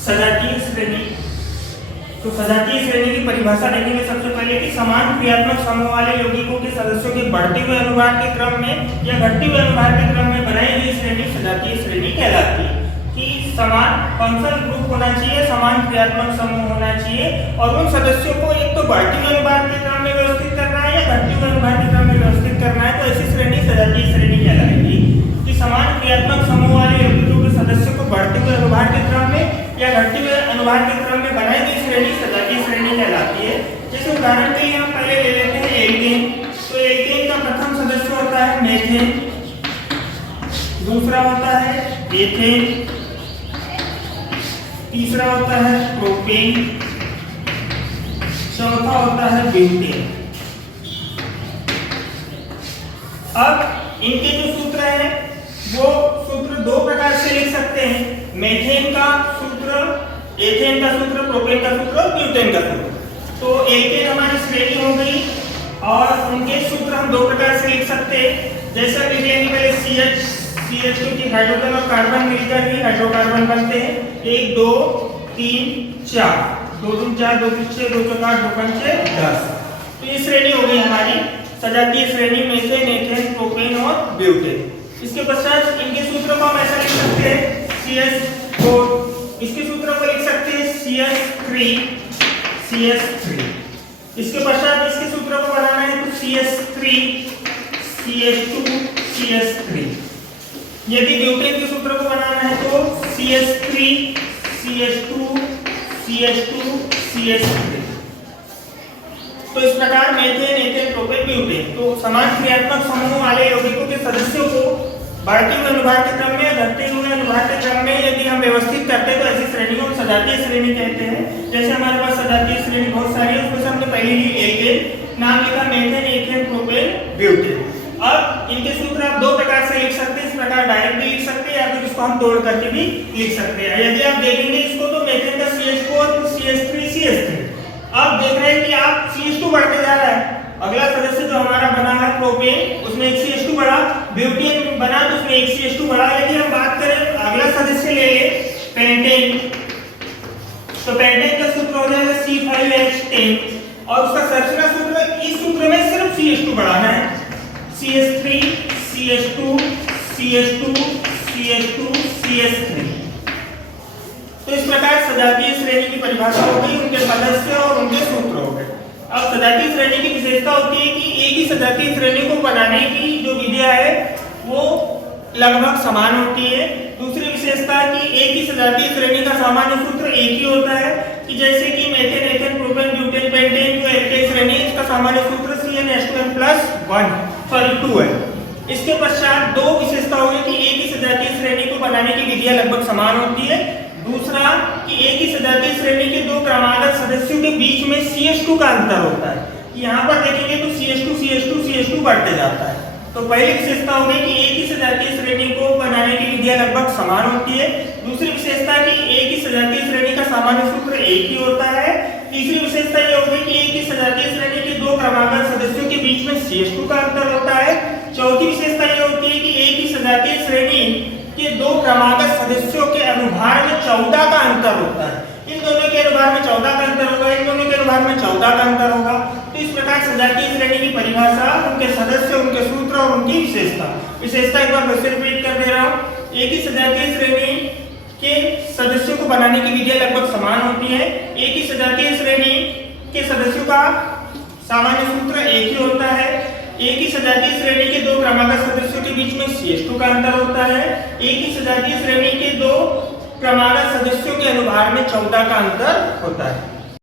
सजातीय श्रेणी। तो सजातीय श्रेणी की परिभाषा देखेंगे सबसे पहले कि समान क्रियात्मक समूह वाले यौगिकों के सदस्यों के बढ़ते हुए अनुभार के क्रम में या घटते हुए अनुभार के क्रम में बनाई गई श्रेणी सजातीय श्रेणी कहलाती है। कि समान फंक्शनल ग्रुप होना चाहिए, समान क्रियात्मक समूह होना चाहिए और उन सदस्यों को एक तो बढ़ते हुए अनुभार के क्रम में व्यवस्थित करना है या घटते हुए अनुभार के क्रम में व्यवस्थित करना है, तो ऐसी श्रेणी सजातीय श्रेणी कहलाएगी। कि समान क्रियात्मक समूह वाले यौगिकों के सदस्यों को बढ़ते हुए अनुभार के क्रम में या घटते हुए अनुभार के क्रम में बनाई गई श्रेणी सजातीय श्रेणी कहलाती है। जैसे उदाहरण के लिए हम पहले ले लेते हैं एल्केन। तो एल्केन का प्रथम सदस्य होता है मेथेन, दूसरा होता है एथेन, तीसरा होता है प्रोपेन, चौथा होता है ब्यूटेन। अब इनके जो सूत्र हैं वो सूत्र दो प्रकार से लिख सकते हैं। मेथेन का सूत्र, एथेन का सूत्र, प्रोपेन का सूत्र और ब्यूटेन का सूत्र। तो एल्केन हमारी श्रेणी हो गई और उनके सूत्र हम दो प्रकार से लिख सकते हैं। जैसा लिख लेंगे पहले CH2 की हाइड्रोजन और कार्बन मिलकर ही हाइड्रोकार्बन बनते हैं। 1 2 3 4, 2 3 4, 2 3 6, 2 4 8, 2 5 6 10। तो ये श्रेणी हो गई हमारी सजातीय श्रेणी मेथेन, एथेन, प्रोपेन और ब्यूटेन। इसके पश्चात इनके सूत्रों को हम ऐसा लिख सकते हैं CH4, इसके सूत्रों को लिख सकते हैं CH3। इसके पश्चात इसके सूत्रों को बनाना है तो CH3, CH2, CH3। यदि ब्यूटेन के सूत्र को बनाना है तो CH3, CH2, CH2, CH3। तो इस प्रकार मेथेन, एथेन, प्रोपेन, ब्यूटेन तो समान क्रियात्मक समूह वाले यौगिकों के सदस्यों को बढ़ते हुए अनुभार के क्रम में या घटते हुए अनुभार के क्रम में यदि हम व्यवस्थित करते हैं तो ऐसी श्रेणी को सजातीय श्रेणी कहते हैं। जैसे हमारे पास सजातीय श्रेणी बहुत सारी है, उसमें से हमने पहले ही एल्केन नाम लिखा, मेथेन, एथेन, प्रोपेन, ब्यूटेन। अब इनके सूत्र आप दो प्रकार से लिख सकते हैं, इस प्रकार डायरेक्ट भी लिख सकते हैं या फिर इसको हम तोड़ करके भी लिख सकते हैं। यदि आप देखेंगे इसको तो मेथेन का CH4, CH3, CH3। अब देख रहे हैं कि आप CH2 बढ़ते जा रहा है। अगला सदस्य जो हमारा बना है प्रोपेन, उसमें एक CH2 बढ़ा, ब्यूटेन बना तो उसमें एक CH2 बढ़ा। यदि हम बात करें अगला सदस्य ले ले पेंटेन, तो पेंटेन का सूत्र हो जाएगा C5H10 और उसका संरचना सूत्र, इस सूत्र में सिर्फ CH2 बढ़ाना है, CH3, CH2, CH2, CH2, CH3। तो इस प्रकार सजातीय श्रेणी की परिभाषा हो गई, उनके सदस्य और उनके सूत्र हो गए। अब सजातीय श्रेणी की विशेषता होती है कि एक ही सजातीय श्रेणी को बनाने की जो विधियां है वो लगभग समान होती है। दूसरी विशेषता है कि एक ही सजातीय श्रेणी का सामान्य सूत्र एक ही होता है। कि जैसे कि methane, ethane, propane, butane, pentane जो एक श्रेणी है, इसका सामान्य सूत्र CnH2n+2 है। इसके पश्चात दो विशेषता होगी कि एक ही सजातीय श्रेणी को बनाने की विधियां लगभग समान होती है। दूसरा कि एक ही सजातीय श्रेणी के दो क्रमागत सदस्यों के बीच में CH2 का अंतर होता है। यहाँ पर देखेंगे तो CH2, CH2, CH2 बढ़ते जाता है। तो पहली विशेषता होगी कि एक ही सजातीय श्रेणी को बनाने की विधियां लगभग समान होती है। दूसरी विशेषता कि एक ही सजातीय श्रेणी का सामान्य सूत्र एक ही होता है। तीसरी विशेषता यह होगी कि एक ही सजातीय श्रेणी के दो क्रमागत सदस्यों के बीच में CH2 का अंतर होता है। चौथी विशेषता यह होती है कि एक ही सजातीय श्रेणी के दो क्रमागत सदस्यों के अनुभार में 14 का अंतर होता है। इन दोनों के अनुभार में 14 का अंतर होगा, इन दोनों के अनुभार में 14 का अंतर होगा। तो इस प्रकार सजातीय श्रेणी की परिभाषा, उनके सदस्य, उनके सूत्र और उनकी विशेषता एक बार फिर से रिपीट कर दे रहा हूँ। एक ही सजातीय श्रेणी के सदस्यों को बनाने की विधियां लगभग समान होती है। एक ही सजातीय श्रेणी के सदस्यों का सामान्य सूत्र एक ही होता है। एक ही सजातीय श्रेणी के दो क्रमागत सदस्यों के बीच में CH2 का अंतर होता है। एक ही सजातीय श्रेणी के दो क्रमागत सदस्यों के अनुभार में 14 का अंतर होता है।